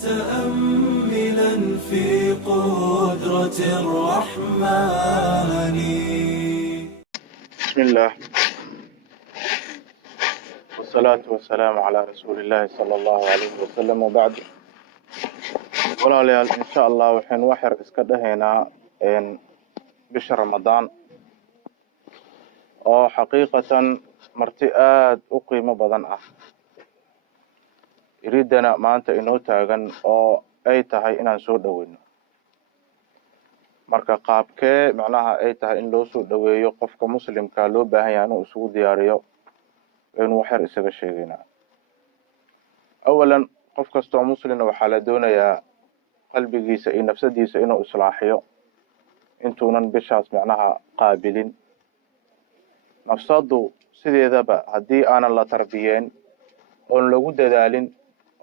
متأملا في قدرة الرحمن. بسم الله والصلاة والسلام على رسول الله صلى الله عليه وسلم وبعد. walaalayaal insha Allah waxaan wax yar iska dhahaynaa bisha Ramadaan oo xaqiiqatan marti aad u qiimo badan ah iridana maanta inoo taagan oo ay tahay inaan soo dhaweyno. marka qaabkee macnaha ay tahay in loo soo dhaweeyo qofka muslimka loo baahan yahay inuu isugu diyaariyo inuu wax yar isaga sheegaynaa. awalan qof kastoo muslim waxaa la doonayaa qalbigiisa iyo nafsadiisa inuu islaaxiyo intuunan bishaas macnaha qaabilin. nafsadu sideedaba haddii aanan la tarbiyeen oon lagu dadaalin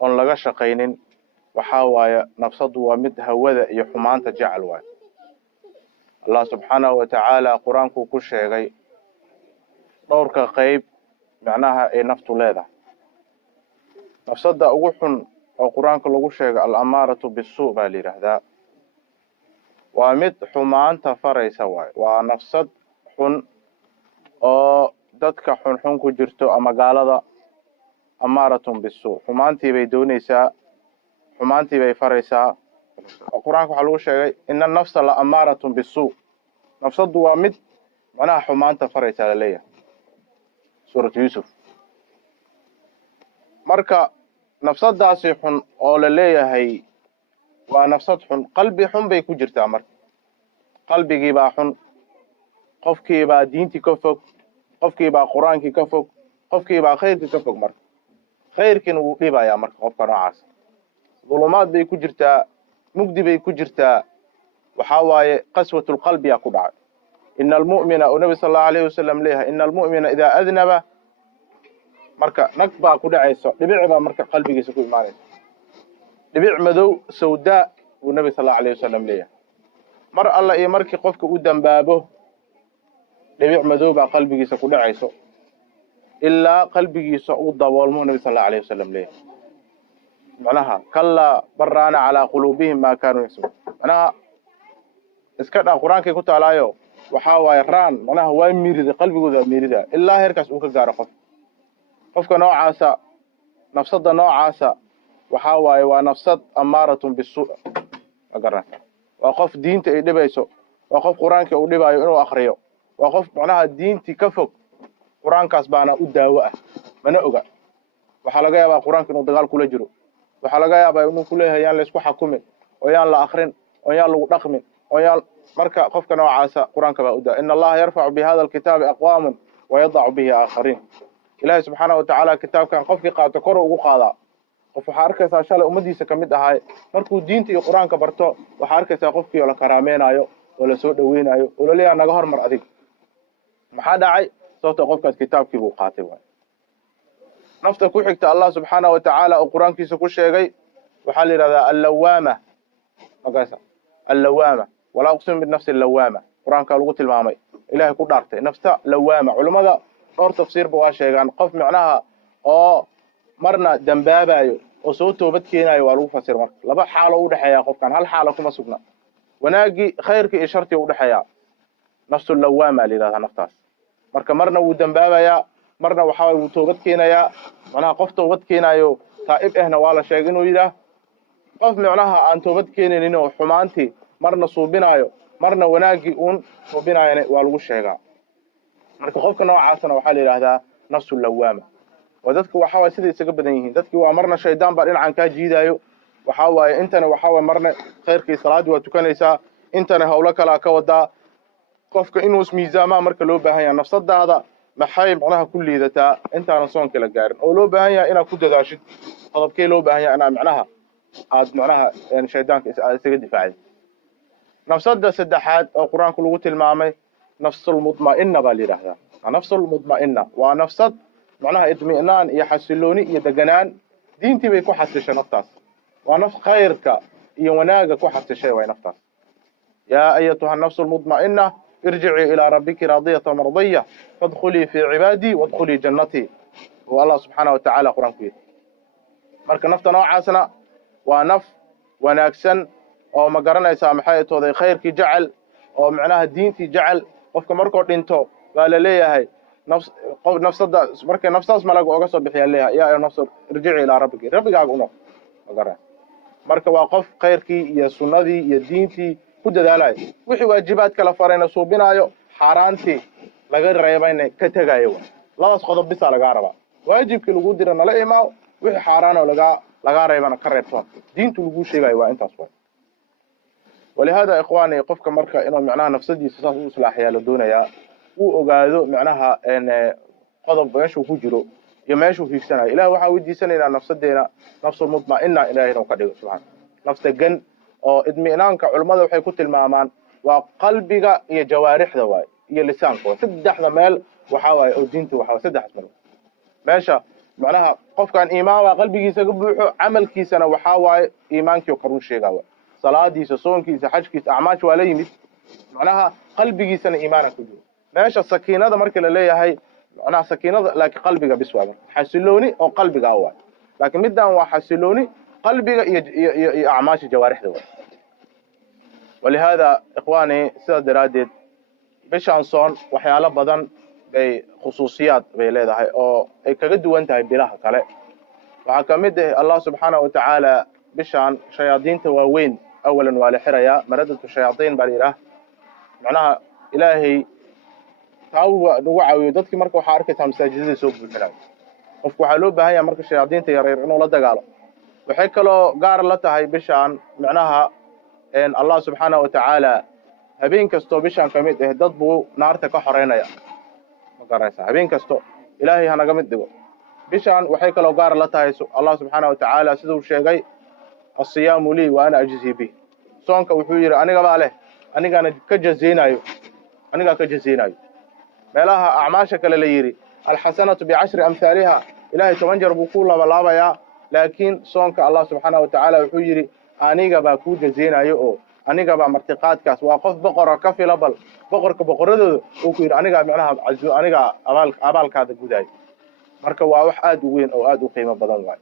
oon laga shaqaynin waxaa waaye nafsadu waa mid hawada iyo xumaanta jecel waay. Allah subxaanahu wa tacaala qur-aanku ku sheegay dhowrka qayb macnaha ay naftu leedahay. nafsada ugu xun oo qur-aanka lagu sheegay al-amaaratu bis-suu baa la yidhaahdaa. waa mid xumaanta faraysa waay. waa nafsad xun oo dadka xunxun ku jirto ama gaalada amaaratun bis-suu. xumaantii bay doonaysaa, xumaantii bay faraysaa. qur-aanka waxaa lagu sheegay ina nafsa la amaaratun bis-suu. nafsadu waa mid macnaha xumaanta faraysaa laleeyahay suuratu yuusuf. marka nafsadaasi xun oo la leeyahay waa nafsad xun, qalbi xun bay ku jirtaa. marka qalbigii baa xun, qofkii baa diintii ka fog, qofkii baa qur-aankii ka fog, qofkii baa khayrkii ka fog. marka khayrkiina wuu dhibayaa. marka qofka noocaas dulumaad bay ku jirtaa, mugdi bay ku jirtaa. waxaa waaye qaswatul qalbiyaa ku dhacay. ina almu'mina oo nabi sal allahu alayhi wasalam leeyahay ina almu'mina idaa adnaba, marka nag baa ku dhacayso, dhibic baa marka qalbigiisa ku imaanaysa. dhibic madow sawdaa buu nabi sal allahu alayhi wasalam leeyahay. mar alla iyo markii qofka u dambaabo dhibic madow baa qalbigiisa ku dhacayso ilaa qalbigiisa uu daboolmo nabi sal allahu alayhi wasalam leeyahay. macnaha kallaa baraana calaa quluubihim maa kaanuu yaksibun. macnaha iska dhaa qur-aankay ku taalaayo waxaa waaye raan, macnaha waa miirida, qalbigooda waa miirida ilaa heerkaas uu ka gaaro qofka noocaasa. nafsada noocaasa waxaa waaye waa nafsad amaaratun bis-suu. ma garanaysaa, waa qof diinta ay dhibayso, waa qof qur-aanka uu dhibaayo inuu akriyo, waa qof macnaha diintii ka fog. qur-aankaas baana u daawo ah, mana oga. waxaa laga yaabaa qur-aanka inuu dagaal kula jiro, waxaa laga yaabaa inuu kuleeyahay yaan la isku xakumin oo yaan la akrin oo yaan lagu dhaqmin oo yaan. marka qofka noocaasa qur-aanka baa u daa. ina allaha yarfacu bihada alkitaabi aqwaaman wayadacu bihi aakhariin. ilaahay subxaanahu watacaala kitaabkan qofkii qaato kor ugu qaadaa. qof waxaa arkaysaa shalay ummadiisa kamid ahay, markuu diinta iyo qur-aanka barto waxaa arkaysaa qofkii oo la karaameynayo oo lasoo dhaweynayo oo laleeyahay naga hormar adig. maxaa dhacay? sababta qofkaas kitaabkii buu qaatay waay. nafta ku xigta allah subxaanahu watacaala oo qur-aankiisa ku sheegay waxaa la yidhahdaa allawaama. magaysa allawaama, walaa uqsimu binafsi allawaama. qur-aanka lagu tilmaamay, ilaahay ku dhaartay nafta lawaama. culimmada dhowr tafsiirba waa sheegaan qof macnaha oo marna dambaabayo oo soo toobad keenayo waa lagu fasir. marka laba xaalo u dhexeeya qofkan, hal xaalo kuma sugna. wanaagii khayrkii iyo shartii u dhexeeya. nafsu lawaama la yidhahdaa naftaas. marka marna wuu dambaabayaa, marna waxaa waye wuu toobad keenayaa. macnaha qof toobad keenayo taa'ib ahna waa la sheegay inuu yidhaah. qof macnaha aan toobad keenaynin oo xumaantii marna suubinayo marna wanaagii uun suubinayana waa lagu sheegaa. marka qofka noocaasna waxaa la yidhaahdaa nafsu lawaama. waa dadka waxaa waye siday isaga badan yihiin. dadkii waa marna shaydaan baa dhinacan kaa jiidaayo. waxaa waaye intana waxaa waye marna khayrkii salaadii waa tukanaysaa, intana hawlo kalaa ka wadaa. qofka inuu ismiisaamaa marka loo baahan yahay. nafsadaada maxay macnaha ku liidataa intaanan soonka la gaarin oo loo baahan yahay inaad ku dadaashid. qodobkee loo baahan yahay inaad macnaha aad macnaha shaydaanka isaga difaacid. nafsada saddexaad oo qur-aanku lagu tilmaamay nafsul mudma'ina baa la yidhaahdaa. nafsul mudma'ina waa nafsad macnaha idmi'naan iyo xasilooni iyo deganaan diintii bay ku xasishay naftaas. waa naf khayrka iyo wanaaga ku xasishay way naftaas. yaa ayatuha nafsu lmudma'ina irjicii ilaa rabbiki raadiyata mardiya fadkhulii fii cibaadii wadkhulii jannatii. oo allah subxaanahu watacaala qur-aanku yidhi. marka nafta noocaasna waa naf wanaagsan oo ma garanaysaa maxay tooday khayrkii jecel oo macnaha diintii jecel qofka markuu dhinto baa la leeyahay nafsada markay nafsaas malaga uga soo bixiyaa leeyahay yaa nafsa irjici ilaa rabbigaaga u noqo ma garan marka waa qof khayrkii iyo sunnadii iyo diintii ku dadaalay wixii waajibaad kala farayna suubinayo xaaraantii laga reebayna ka tagayo labas qodob bisa laga rabaa waajibkii lagu dira nala imaaw wixii xaaraan oo laga reebana ka reebto diintu lagu sheegayo waa intaas waa ولهذا إخواني قفك مركا إنه معناها نفسدي ساس إصلاحية لدونيا وأجادو معناها إن قضب ماشوا فجروا يماشوا في سنة إله وحاودي سنة إلى نفسدينا نفس المطمئنة إلهنا وقدر سبحانه نفس الجن أو إدمئنان كعلماء وحي كتل المامان وقلبك هي جوارح ذواي هي لسانك وسدح ذمال وحاوي أو دينته وحاوي سدح اسمه ماشى معناها قفك عن إيمان وقلبك يسقبح عمل كيسنا وحاوي إيمانك وقرون شيء جوا صلاتيسا صونكيسا حجكيسا أعماش ولا يمد معناها قلبيسا إيمانك كله ماشي السكينة هذا مركل اللي هي معناها سكينة لكن قلبك بسوا حسلوني أو قلبك أول لكن مدة هو حسلوني قلبك أعماش جوارح دول ولهذا إخواني سيد درادد بشان صون وحيالا بدن بخصوصيات بيليدا هاي أو كجد وانت هاي بلاها كله وحكمده الله سبحانه وتعالى بشان شياطين تواوين أولا والحرية مردة الشياطين بريرة معناها إلهي تاو نوعي ضدك مركو حركة مساجد سوق بالكلام وفكو حلو بهاي مركو الشياطين تيرير إنه لا دقاله وحكى له قار لته هاي بشان معناها إن الله سبحانه وتعالى هبين كستو بشان كميت ضدبو نارتك حرينا يا مقارنة هبين كستو إلهي هنا قمت دقو بشان وحكى له قار لته هاي الله سبحانه وتعالى سيدو الشيء الصيام لي وأنا أجزي به صونك وحوير أنا قبله أنا كجزينايو أنا كجزينايو ملاها أعماشك لليري الحسنة بعشر أمثالها إلهي تمنجر بقول الله يا لكن صونك الله سبحانه وتعالى وحوير أنا قبكو جزينايو أنا قب مرتقات كاس وقف بقرة كفي لبل بقر كبقرة وكير أنا قب معناها عزو أنا قب أبال كذا جداي مركب واحد آد وين أو آد وقيمة بدل واحد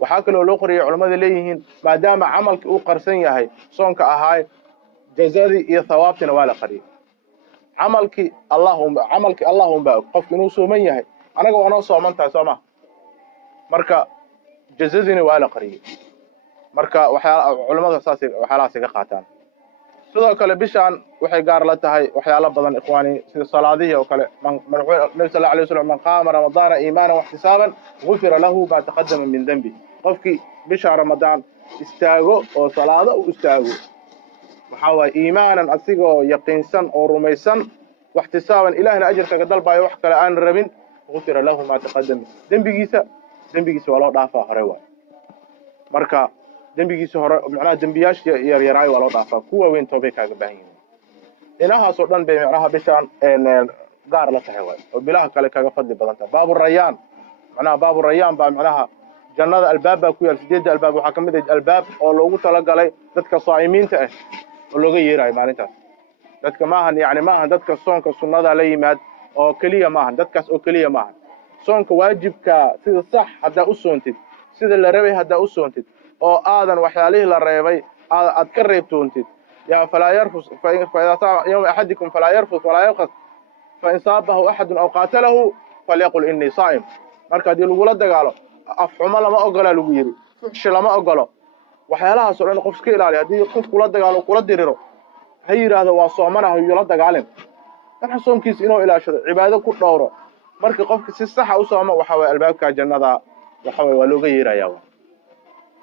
وحاك لو لقري علماء ليهين ما دام عملك أو قرسين يهاي صونك أهاي جزاري ثوابتنا ولا قريب عملك اللهم بقى قف نوسو من يهاي أنا قو أنا صومن تسمع مركا جزازني ولا قريب مركا علماء أساسي وحلاسي قاتان sidoo kale bishaan waxay gaar la tahay waxyaalo badan ikhwaani sida salaadihi oo kale nabi sallallahu alayhi wasallam man qaama ramadana iimanan wa ihtisaban ghufira lahu ma taqaddama min dhanbi qofki bisha ramadan istaago oo salaado u istaago waxa way iimanan asigoo yaqiinsan oo rumaysan wa ihtisaban ilaahna ajirka dalbayo wax kale aan rabin ghufira lahu ma taqaddama dambigiisa waa loo dhaafaa hore waa marka dambigiisa hore macnaha dambiyaasha yaryaraay waa loo dhaafaa kuwa weyn toobay kaaga baahan yihiin inahaas oo dhan bay macnaha bishaan gaar la tahay waay oo bilaha kale kaaga fadli badan tahay baabu rayaan macnaha baabu rayaan baa macnaha jannada albaab baa ku yaal 8 albaab waxa kamid ah albaab oo loogu talagalay dadka saa'imiinta ah oo looga yeeray maalintaas dadka maahan dadka soonka sunnada la yimaad oo kaliya maahan dadkaas oo kaliya maahan soonka waajibka sida sax hadaa u soontid sida la rabay hadaa u soontid oo aadan waxyaalihi la reebay aad ka reebtoontid ya fala yarfus fa idha ta'a yawm ahadikum fala yarfus wala yaqas fa in sabahu ahad aw qatalahu falyaqul inni sa'im marka hadii lagu la dagaalo afxuma lama ogola lagu yiri fuxsh lama ogolo waxyaalahaas oo dhan qof iska ilaaliyo hadii qof kula dagaalo kula diriro hay yiraahdo waa soomanahay iyo la dagaalin waxa soonkiisa inuu ilaashado cibaado ku dhowro marka qofka si sax ah u soomo waxa way albaabka jannada waxa way waa looga yeerayaa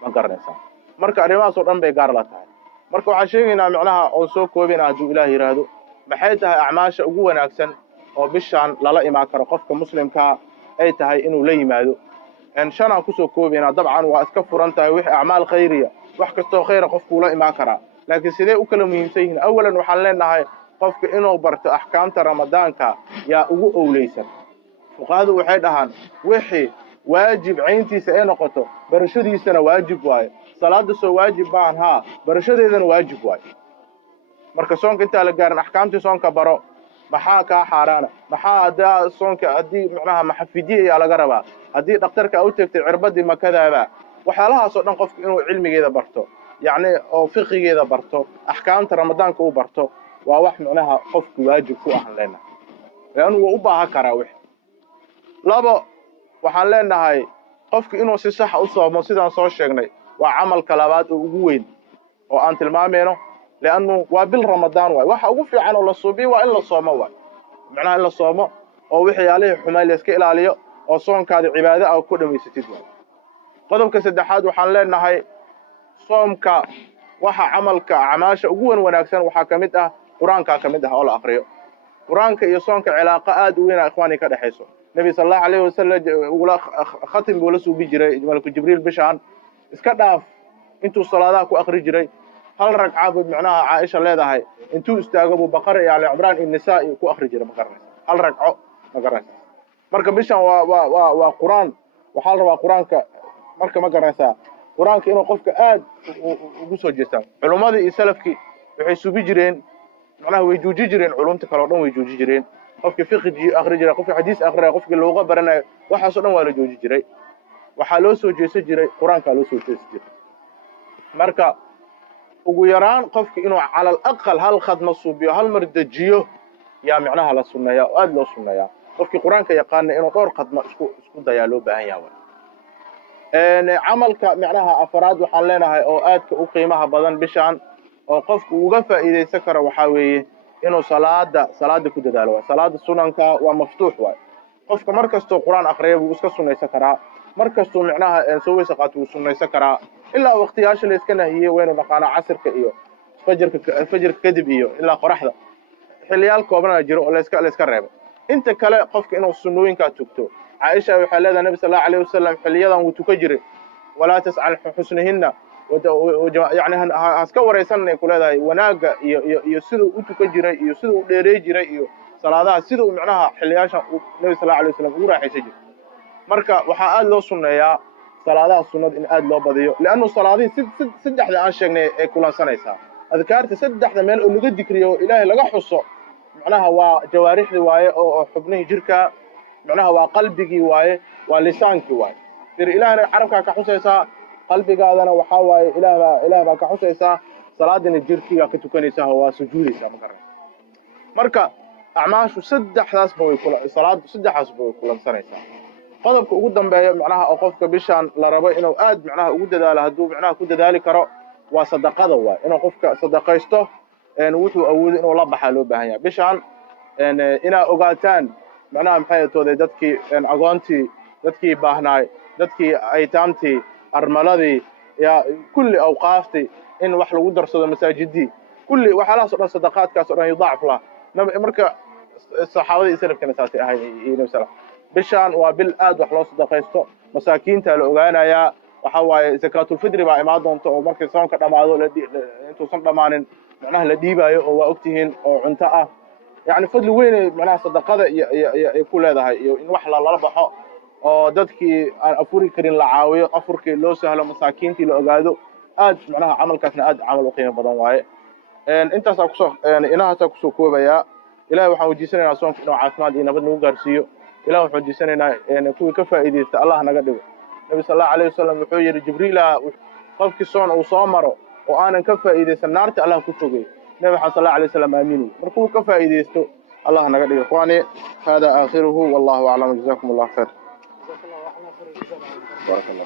ma garanaysaa marka arrimahaas oo dhan bay gaar la tahay marka waxa sheegaynaa macnaha oo soo koobina haduu ilaahay yiraahdo maxay tahay acmaasha ugu wanaagsan oo bishaan lala imaan karo qofka muslimka ay tahay inuu la yimaado ان شانا كسو كوبينا طبعا واسك فرنتها وخ اعمال خيريه wax kasto khayr qofku la imaan kara laakiin sidee u kala muhiimsan awalan waxaan leenahay qofka inuu barto ahkaamta ramadaanka yaa ugu owleysan fuqaadu waxay dhahaan wixii waajib ciintiisa ay noqoto barashadiisana waajib waaye salaada soo waajib baan ha barashadeedana waajib waaye marka soonka inta la gaarin ahkaamta soonka baro maxaa ka xaraana maxaa hadaa soonka hadii macnaha maxafidiye laga rabaa hadii dhakhtarka u tagtay cirbadii makadaaba waxyaalahaas oo dhan qofku inuu cilmigeeda barto yacni oo fiqigeeda barto axkaamta ramadaanka uu barto waa wax macnaha qofku waajib ku ah leena leanu uu u baahan karaa wix labo waxaan leenahay qofku inuu si sax u soomo sidaan soo sheegnay waa camalka labaad oo ugu weyn oo aan tilmaamayno leanu waa bil ramadaan waay waxa ugu fiican oo la suubiyo waa in la soomo waay macnaha in la soomo oo wixii yaalihi xumaan la iska ilaaliyo oo soonkaada cibaado ah ku dhameysatid waay qodobka saddexaad waxaan leenahay soomka waxa camalka acmaasha ugu wanaagsan waxa kamid ah quraanka kamid ah oo la aqriyo quraanka iyo soonka cilaaqo aad u weyn ah ikhwaani ka dhaxayso nabi sallallahu alayhi wasallam wala khatim wala suubi jiray malku jibriil bishaan iska dhaaf intuu salaadaha ku aqri jiray hal ragcad macnaha Aisha leedahay intuu istaago Abu Bakar iyo Ali Imran in nisaa ku aqri jiray ma garanaysa hal ragco ma garanaysa marka bishaan waa quraan waxa la rabaa quraanka marka ma garanaysa quraanka inuu qofka aad ugu soo jeestaan culimada iyo salafki waxay suubi jireen macnaha way jooji jireen culumta kala dhan way jooji jireen qofka fiqhi akhri jiray qofka xadiis akhriya qofka luuqa baranayo waxaas oo dhan waa la jooji jiray waxa loo soo jeesan jiray quraanka loo soo jeesan jiray marka ugu yaraan qofka inuu cala al-aqal hal khadma suubiyo hal mar dajiyo yaa macnaha la sunnayaa aad loo sunnayaa qofka quraanka yaqaan inuu dhowr khadma isku dayaa loo baahan yahay camalka macnaha afraad waxaan leenahay oo aadka u qiimaha badan bishaan oo qofku uga faa'iideysan karo waxa weeye inuu salaada ku dadaalo salaada sunanka waa maftuux waay qofka markastoo quraan aqriyo uu iska sunaysan karaa markastoo macnaha soo weysa qaato uu sunaysan karaa ilaa waqtiyaasha la iska nahiyay waynu dhaqaana casirka iyo fajrka kadib iyo ilaa qoraxda xilliyaal koobana jiro oo la iska reebo inta kale qofka inuu sunnooyinka tugto Aisha waxay leedahay nabi sallallahu alayhi wasallam xilliyadan uu tuka jiray wala tas'al husnihinna يعني هاسكا وريسان ay ku leedahay wanaaga iyo sidoo u tuka jiray iyo sidoo u dheereey jiray iyo salaadaha sidoo macnaha xiliyaasha nabi sallallahu alayhi wasallam uu raaxaysan jiray marka waxa aad loo sunneeyaa salaadaha sunnada in aad loo badiyo laanu salaadii saddexda aan sheegnay ee kulansanaysa adkaarta saddexda meel oo laga dikriyo ilaahay laga xuso macnaha waa jawaarixdi waaye oo xubnaha jirka macnaha waa qalbigi waaye waa lisaanki waaye ilaahay carabka ka xusaysa qalbigaadana waxa waaye ilaah baa ka xusaysa salaadina jirkiga ka tukanaysa waa sujuudaysa marka acmaashu saddexdaas way kulansanaysa qodobka ugu dambeeya macnaha oo qofka bishaan la rabo inuu aad macnaha ugu dadaalo haduu macnaha ku dadaali karo waa sadaqada waa inuu qofka sadaqaysto wuxuu awood inuu la baxaa loo baahan yahay bishaan ina ogaataan macnaha maxay tooday dadkii agoontii dadkii baahnaay dadkii aytaamtii armaladii ya kulli awqaafti in wax lagu darsado masaajidii kulli waxaalaas oo dhan sadaqaadkaas oo dhan yudaaf la marka saxaabada salafkana saasi ahay inuu salaam bishaan waa bil aad wax loo sadaqaysto masaakiinta la ogaanaya waxa waaye zakaatul fidri baa imaad doonto oo markay soonka dhamaado intuu san dhamaanin macnaha la dhiibayo oo waa ogtihiin oo cunto ah yani fadli weyn macnaha sadaqada iyo ku leedahay iyo in wax la baxo oo dadkii aan afuri karin la caawiyo afurkii loo sahlo masaakiintii la ogaado aad macnaha camalkaasna aad camal u qiimo badan waaye intaas ku soo koobaya ilaahay waxaan wajisanaynaa soonka inuu caafimaad iyo nabad nagu gaarsiiyo ilaahay waxaan wajisanaynaa kuwii ka faa'iideysta Allah naga dhigo nabi sallallahu alayhi wasallam wuxuu yiri jibriila qofkii soon uu soo maro oo aanan ka faa'iideysan naarta Allah ku fogay nabi sallallahu alayhi wasallam aamiin markuu ka faa'iideysto Allah naga dhigo qani hada aakhiruhu wallahu a'lam jazakumullahu khair بارك الله